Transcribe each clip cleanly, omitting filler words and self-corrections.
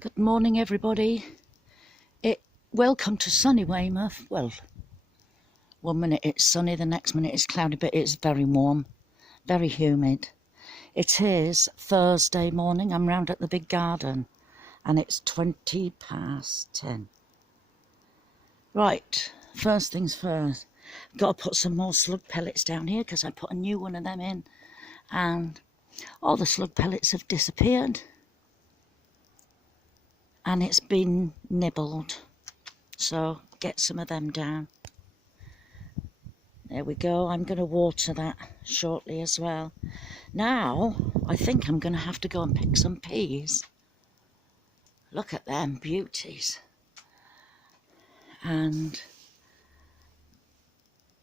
Good morning, everybody. Welcome to sunny Weymouth. Well, 1 minute it's sunny, the next minute it's cloudy, but it's very warm, very humid. It is Thursday morning. I'm round at the big garden and it's 10:20. Right, first things first. Got to put some more slug pellets down here because I put a new one of them in and all the slug pellets have disappeared and it's been nibbled. So get some of them down. There we go. I'm going to water that shortly as well. Now, I think I'm going to have to go and pick some peas. Look at them beauties. And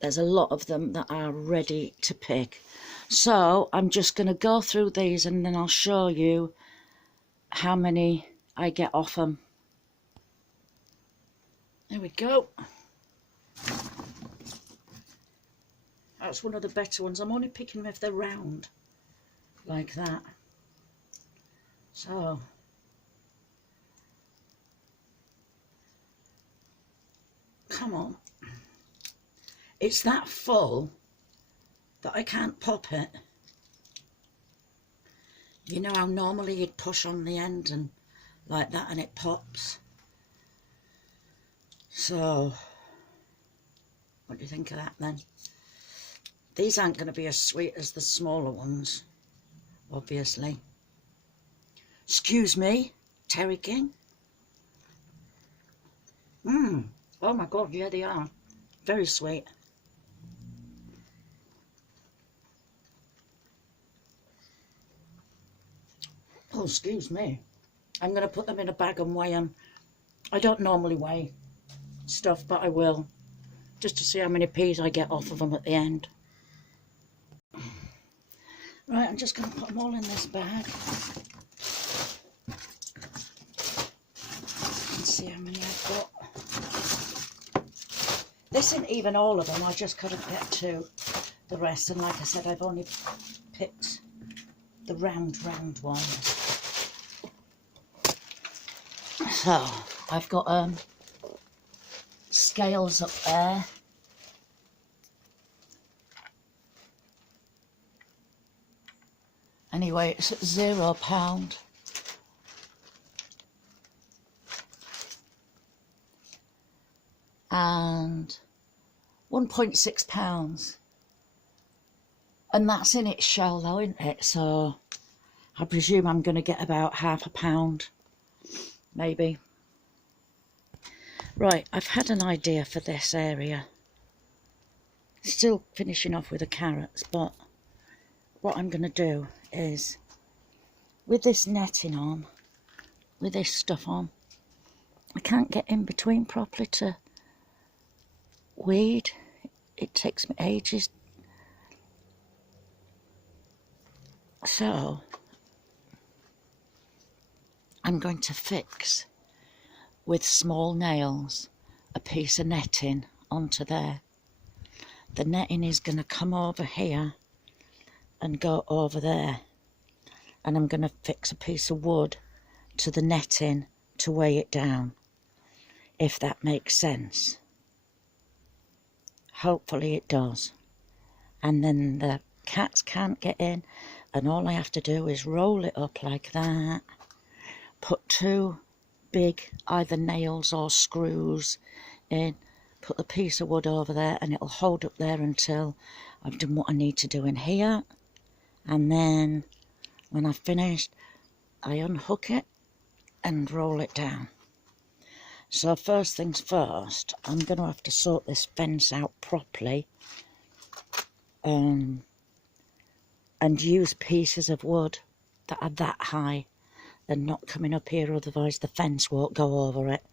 there's a lot of them that are ready to pick. So I'm just going to go through these and then I'll show you how many I get off them. There we go. That's one of the better ones. I'm only picking them if they're round, like that. So, come on. It's that full that I can't pop it. You know how normally you'd push on the end and like that and it pops. So, what do you think of that then? These aren't going to be as sweet as the smaller ones, obviously. Excuse me, Terry King. Oh my God, yeah they are. Very sweet. Oh, excuse me. I'm going to put them in a bag and weigh them. I don't normally weigh stuff, but I will, just to see how many peas I get off of them at the end. Right, I'm just going to put them all in this bag and see how many I've got. This isn't even all of them, I just couldn't get to the rest, and like I said, I've only picked the round ones. So, I've got scales up there. Anyway, it's at £0. And £1.6. And that's in its shell though, isn't it? So I presume I'm going to get about £0.5, maybe. Right, I've had an idea for this area. Still finishing off with the carrots, but what I'm going to do is, with this netting on, with this stuff on, I can't get in between properly to weed. It takes me ages. So I'm going to fix with small nails a piece of netting onto there. The netting is going to come over here and go over there, and I'm going to fix a piece of wood to the netting to weigh it down, if that makes sense. Hopefully it does. And then the cats can't get in, and all I have to do is roll it up like that, put two big either nails or screws in, put the piece of wood over there, and it'll hold up there until I've done what I need to do in here. And then when I've finished, I unhook it and roll it down. So first things first, I'm going to have to sort this fence out properly and use pieces of wood that are that high and not coming up here, otherwise the fence won't go over it.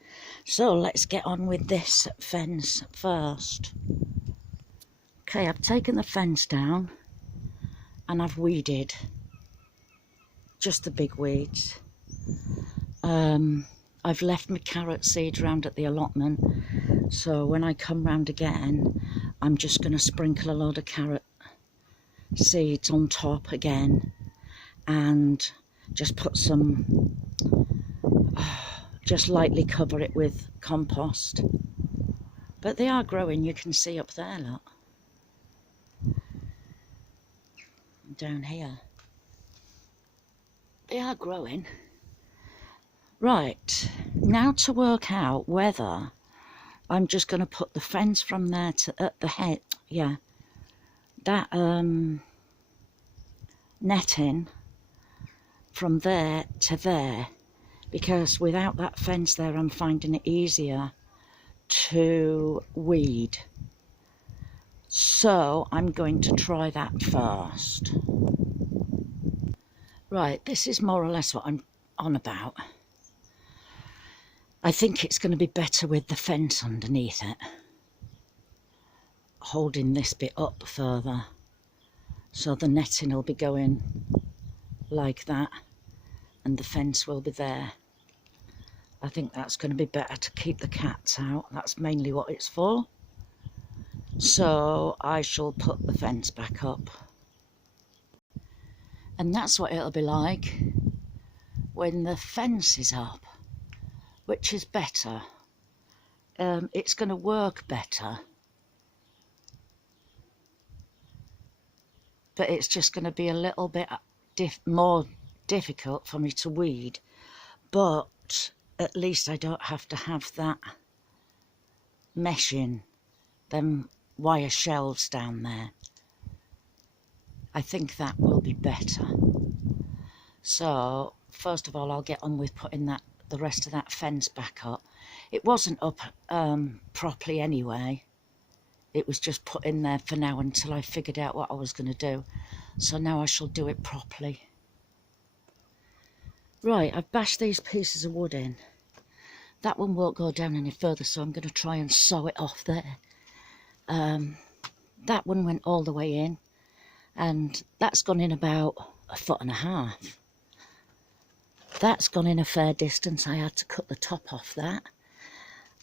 So let's get on with this fence first. Okay, I've taken the fence down and I've weeded just the big weeds. I've left my carrot seeds round at the allotment, so when I come round again I'm just going to sprinkle a load of carrot seeds on top again and just put some just lightly cover it with compost. But they are growing, you can see up there, look. Down here. They are growing. Right, now to work out whether I'm just going to put the fence from there to at the head, yeah, that netting from there to there, because without that fence there I'm finding it easier to weed. So I'm going to try that first. Right, this is more or less what I'm on about. I think it's going to be better with the fence underneath it, holding this bit up further, so the netting will be going like that and the fence will be there. I think that's going to be better to keep the cats out. That's mainly what it's for. So I shall put the fence back up. And that's what it'll be like when the fence is up, which is better. It's going to work better. But it's just going to be a little bit more difficult for me to weed. But at least I don't have to have that meshing, them wire shelves down there. I think that will be better. So first of all, I'll get on with putting the rest of that fence back up. It wasn't up properly anyway. It was just put in there for now until I figured out what I was going to do. So now I shall do it properly. Right, I've bashed these pieces of wood in. That one won't go down any further, so I'm going to try and sew it off there. That one went all the way in, and that's gone in about 1.5 feet. That's gone in a fair distance. I had to cut the top off that.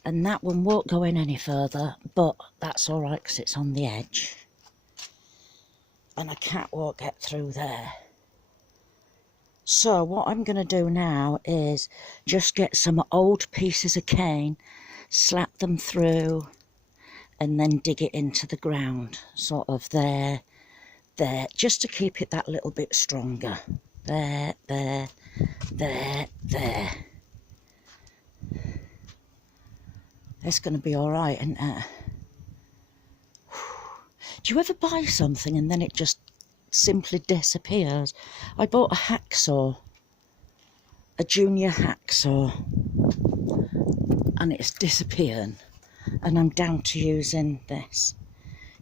And that one won't go in any further, but that's all right because it's on the edge. And a cat won't get through there. So what I'm going to do now is just get some old pieces of cane, slap them through, and then dig it into the ground, sort of there, just to keep it that little bit stronger. There. It's going to be all right, isn't it? Do you ever buy something and then it just simply disappears? I bought a hacksaw, a junior hacksaw, and it's disappearing. And I'm down to using this.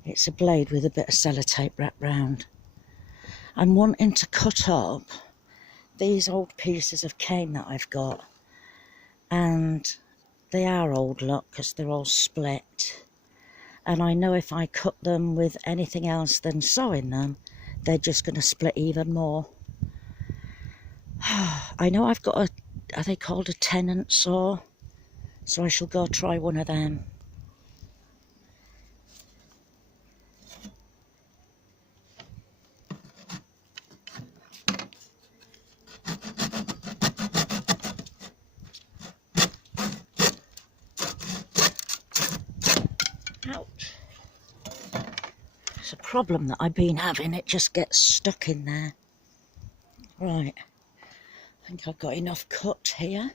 It's a blade with a bit of sellotape wrapped round. I'm wanting to cut up these old pieces of cane that I've got, and they are old, look, because they're all split. And I know if I cut them with anything else than sewing them, they're just going to split even more. I know I've got are they called a Tennant saw? So I shall go try one of them. Ouch. It's a problem that I've been having, it just gets stuck in there. Right, I think I've got enough cut here.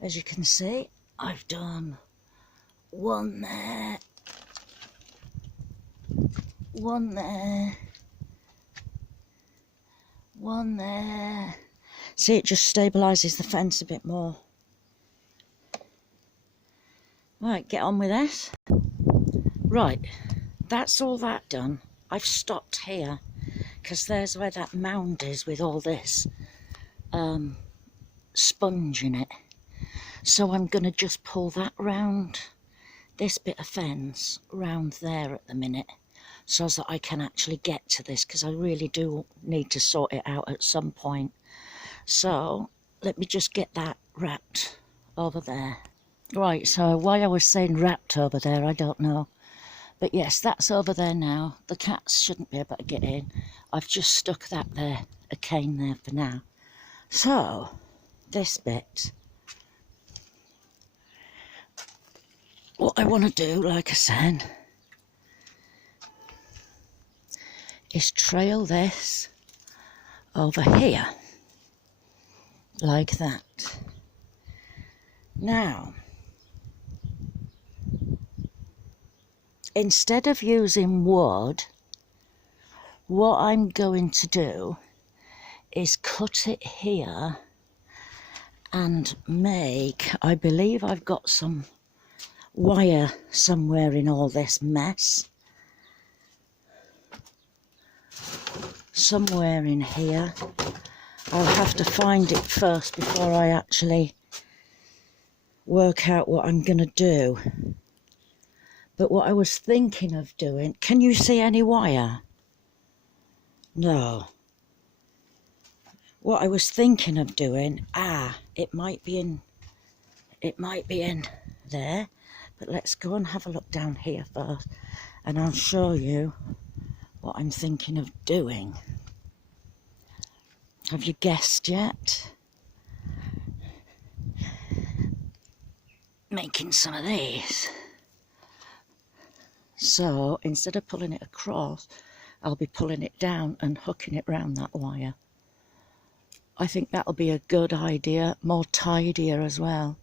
As you can see, I've done one there, one there, one there. See, it just stabilises the fence a bit more. Right, get on with this. Right, that's all that done. I've stopped here because there's where that mound is with all this sponge in it. So I'm going to just pull that round, this bit of fence round there at the minute, so that I can actually get to this, because I really do need to sort it out at some point. So let me just get that wrapped over there. Right, so why I was saying wrapped over there, I don't know. But yes, that's over there now. The cats shouldn't be able to get in. I've just stuck that there, a cane there for now. So this bit, what I want to do, like I said, is trail this over here, like that. Now, instead of using wood, what I'm going to do is cut it here and make, I believe I've got some wire somewhere in all this mess. Somewhere in here. I'll have to find it first before I actually work out what I'm going to do. But what I was thinking of doing, can you see any wire? No. What I was thinking of doing, it might be in there, but let's go and have a look down here first, and I'll show you what I'm thinking of doing. Have you guessed yet? Making some of these. So instead of pulling it across, I'll be pulling it down and hooking it round that wire. I think that'll be a good idea, more tidier as well.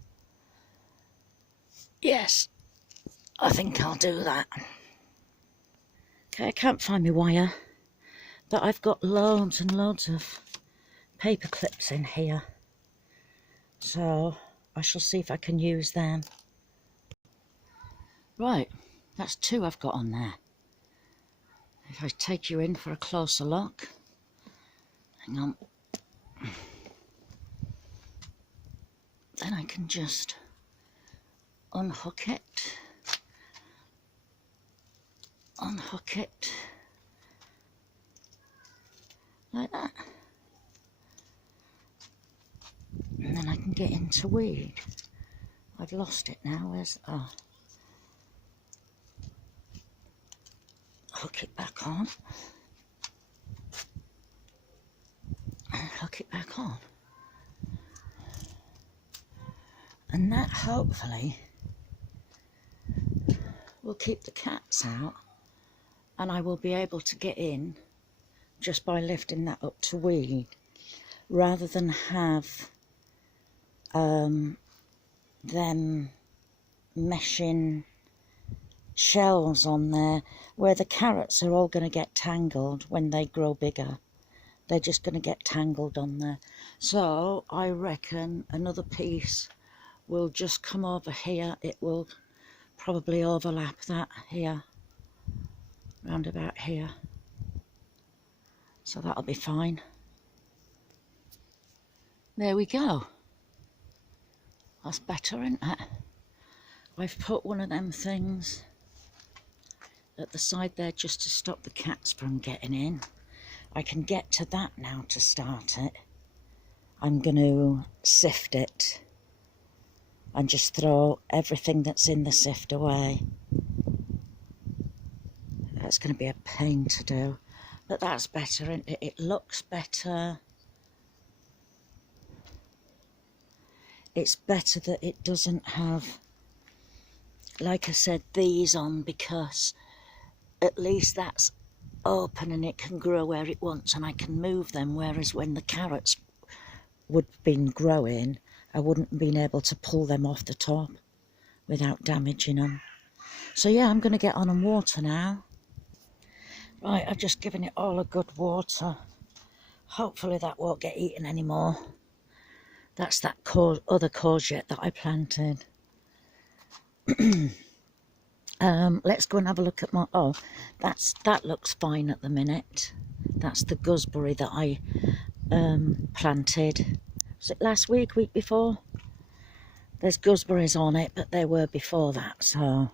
Yes, I think I'll do that. Okay, I can't find my wire, but I've got loads and loads of paper clips in here, so I shall see if I can use them. Right, that's 2 I've got on there. If I take you in for a closer look, hang on, then I can just unhook it, like that, and then I can get into weed. I've lost it now. Where's, oh, hook it back on, and hook it back on, and that hopefully will keep the cats out, and I will be able to get in just by lifting that up to weed, rather than have them meshing shells on there where the carrots are all going to get tangled when they grow bigger. They're just going to get tangled on there. So I reckon another piece will just come over here. It will probably overlap that here, round about here. So that'll be fine. There we go. That's better, isn't it? I've put one of them things at the side there just to stop the cats from getting in. I can get to that now to start it. I'm going to sift it and just throw everything that's in the sift away. That's going to be a pain to do, but that's better, isn't it? It looks better. It's better that it doesn't have, like I said, these on, because at least that's open and it can grow where it wants and I can move them, whereas when the carrots would have been growing, I wouldn't have been able to pull them off the top without damaging them. So yeah, I'm going to get on and water now. Right, I've just given it all a good water. Hopefully that won't get eaten anymore. That's that other courgette that I planted. Let's go and have a look at my, oh, that looks fine at the minute. That's the gooseberry that I planted. Was it last week before? There's gooseberries on it, but they were before that, so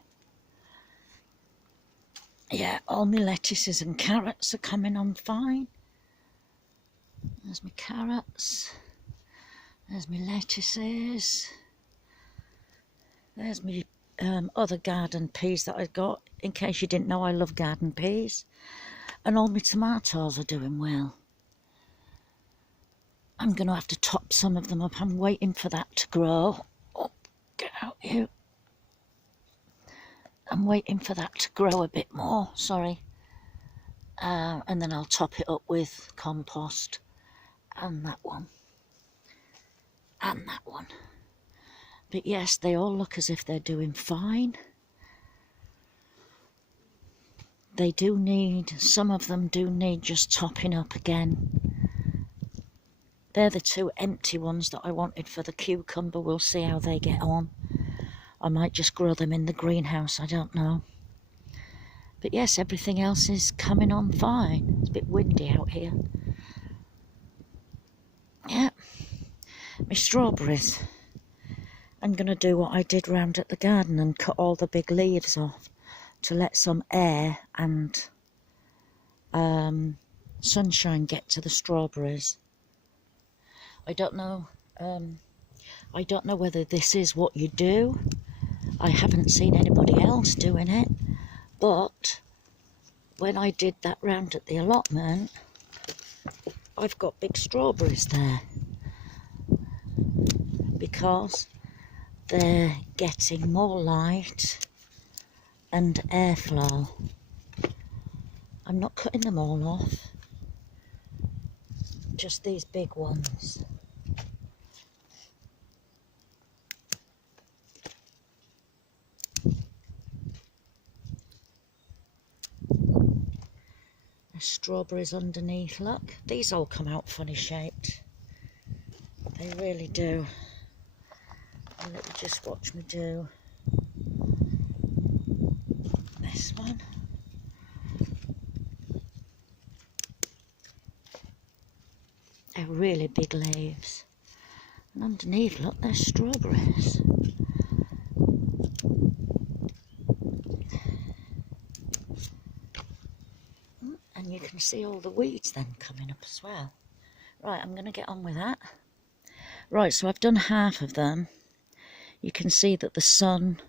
yeah, all my lettuces and carrots are coming on fine. There's my carrots, there's my lettuces, there's my other garden peas that I got, in case you didn't know I love garden peas, and all my tomatoes are doing well. I'm going to have to top some of them up. I'm waiting for that to grow. Oh, get out you. I'm waiting for that to grow a bit more, sorry. And then I'll top it up with compost. And that one. And that one. But yes, they all look as if they're doing fine. They do need, some of them do need just topping up again. They're the two empty ones that I wanted for the cucumber. We'll see how they get on. I might just grow them in the greenhouse, I don't know. But yes, everything else is coming on fine. It's a bit windy out here. Yeah, my strawberries. I'm going to do what I did round at the garden and cut all the big leaves off to let some air and sunshine get to the strawberries. I don't know whether this is what you do. I haven't seen anybody else doing it, but when I did that round at the allotment, I've got big strawberries there because they're getting more light and airflow. I'm not cutting them all off, just these big ones. There's strawberries underneath, look. These all come out funny shaped. They really do. And let me just watch me do this one. They're really big leaves. And underneath, look, there's strawberries. And you can see all the weeds then coming up as well. Right, I'm going to get on with that. Right, so I've done half of them. You can see that the sun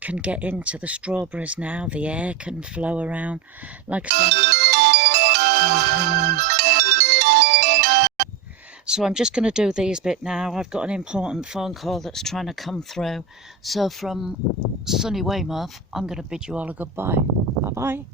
can get into the strawberries now. The air can flow around. Like I said, so I'm just going to do these bit now. I've got an important phone call that's trying to come through. So from sunny Weymouth, I'm going to bid you all a goodbye. Bye-bye.